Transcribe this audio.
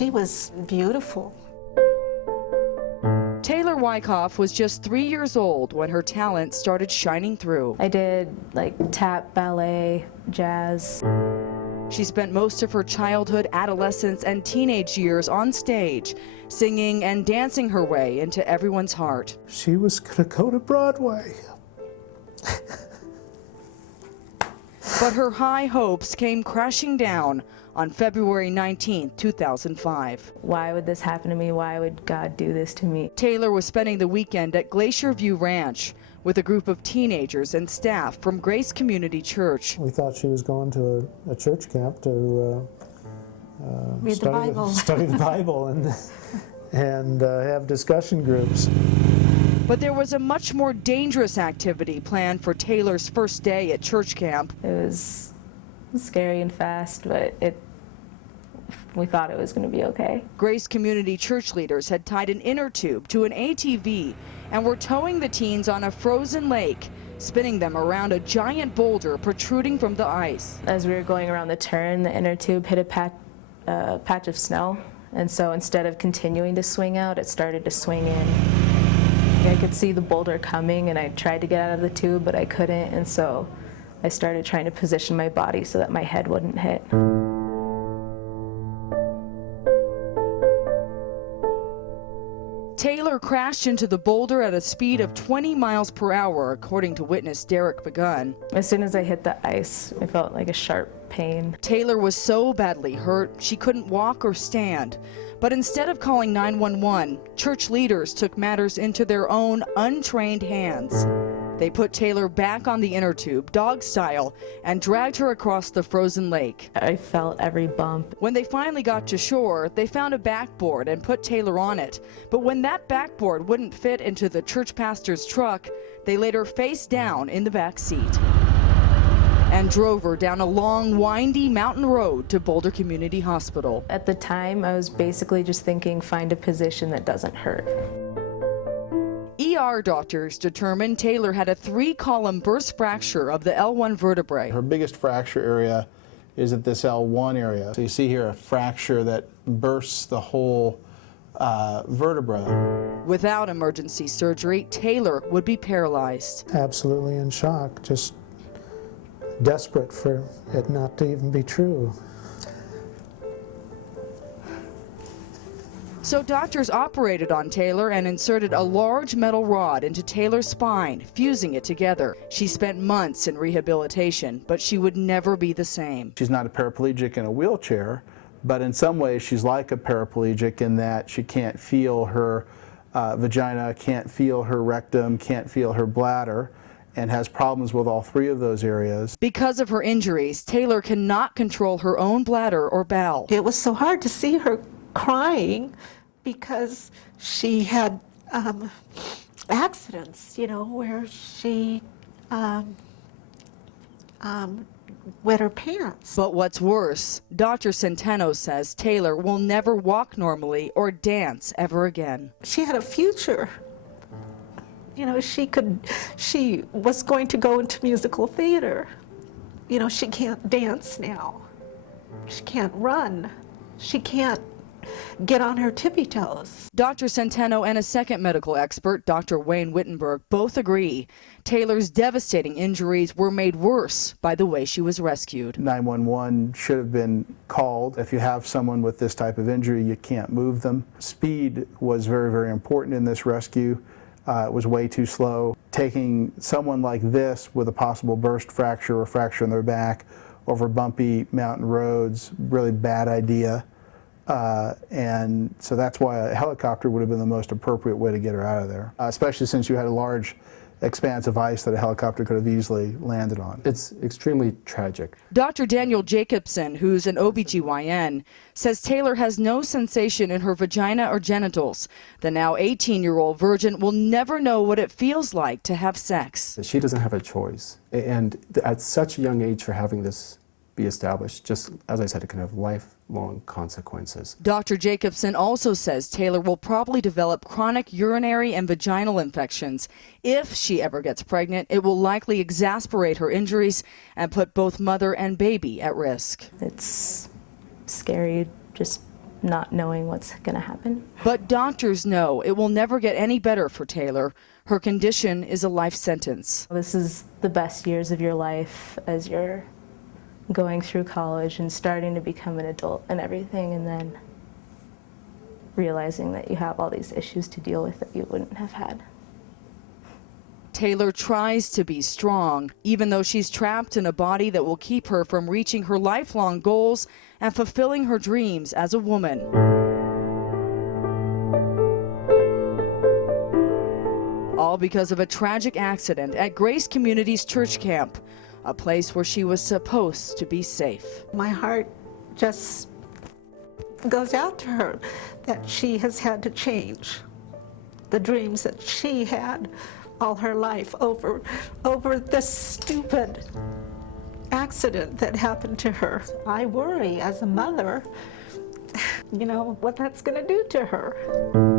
She was beautiful. Taylor Wyckoff was just 3 years old when her talent started shining through. I did like tap, ballet, jazz. She spent most of her childhood, adolescence, and teenage years on stage, singing and dancing her way into everyone's heart. She was gonna go to Broadway. But her high hopes came crashing down on February 19, 2005. Why would this happen to me? Why would God do this to me? Taylor was spending the weekend at Glacier View Ranch with a group of teenagers and staff from Grace Community Church. We thought she was going to a church camp to study the Bible and have discussion groups. But there was a much more dangerous activity planned for Taylor's first day at church camp. It was scary and fast, but we thought it was going to be okay. Grace Community Church leaders had tied an inner tube to an ATV and were towing the teens on a frozen lake, spinning them around a giant boulder protruding from the ice. As we were going around the turn, the inner tube hit a patch of snow, and so instead of continuing to swing out, it started to swing in. I could see the boulder coming, and I tried to get out of the tube, but I couldn't, and so I started trying to position my body so that my head wouldn't hit. Taylor crashed into the boulder at a speed of 20 miles per hour, according to witness Derek Begun. As soon as I hit the ice, I felt like a sharp pain. Taylor was so badly hurt, she couldn't walk or stand. But instead of calling 911, church leaders took matters into their own untrained hands. They put Taylor back on the inner tube, dog style, and dragged her across the frozen lake. I felt every bump. When they finally got to shore, they found a backboard and put Taylor on it. But when that backboard wouldn't fit into the church pastor's truck, they laid her face down in the back seat and drove her down a long, windy mountain road to Boulder Community Hospital. At the time, I was basically just thinking, find a position that doesn't hurt. ER doctors determined Taylor had a 3-column burst fracture of the L1 vertebrae. Her biggest fracture area is at this L1 area. So you see here a fracture that bursts the whole vertebra. Without emergency surgery, Taylor would be paralyzed. Absolutely in shock, just desperate for it not to even be true. So doctors operated on Taylor and inserted a large metal rod into Taylor's spine, fusing it together. She spent months in rehabilitation, but she would never be the same. She's not a paraplegic in a wheelchair, but in some ways she's like a paraplegic in that she can't feel her vagina, can't feel her rectum, can't feel her bladder, and has problems with all 3 of those areas. Because of her injuries, Taylor cannot control her own bladder or bowel. It was so hard to see her crying because she had accidents, you know, where she wet her pants. But what's worse, Dr. Centeno says Taylor will never walk normally or dance ever again. She had a future. You know, she was going to go into musical theater. You know, she can't dance now. She can't run. She can't get on her tippy toes. Dr. Centeno and a second medical expert, Dr. Wayne Wittenberg, both agree Taylor's devastating injuries were made worse by the way she was rescued. 911 should have been called. If you have someone with this type of injury, you can't move them. Speed was very, very important in this rescue. It was way too slow. Taking someone like this with a possible burst fracture or fracture in their back over bumpy mountain roads, really bad idea. And so that's why a helicopter would have been the most appropriate way to get her out of there, especially since you had a large expanse of ice that a helicopter could have easily landed on. It's extremely tragic. Dr. Daniel Jacobson, who's an OBGYN, says Taylor has no sensation in her vagina or genitals. The now 18-year-old virgin will never know what it feels like to have sex. She doesn't have a choice. And at such a young age for having this be established, just as I said, it can have lifelong consequences. Dr. Jacobson also says Taylor will probably develop chronic urinary and vaginal infections. If she ever gets pregnant, it will likely exacerbate her injuries and put both mother and baby at risk. It's scary just not knowing what's going to happen. But doctors know it will never get any better for Taylor. Her condition is a life sentence. This is the best years of your life as you're going through college and starting to become an adult and everything, and then realizing that you have all these issues to deal with that you wouldn't have had. Taylor tries to be strong, even though she's trapped in a body that will keep her from reaching her lifelong goals and fulfilling her dreams as a woman. All because of a tragic accident at Grace Community's church camp, a place where she was supposed to be safe. My heart just goes out to her that she has had to change the dreams that she had all her life over this stupid accident that happened to her. I worry as a mother, you know, what that's going to do to her.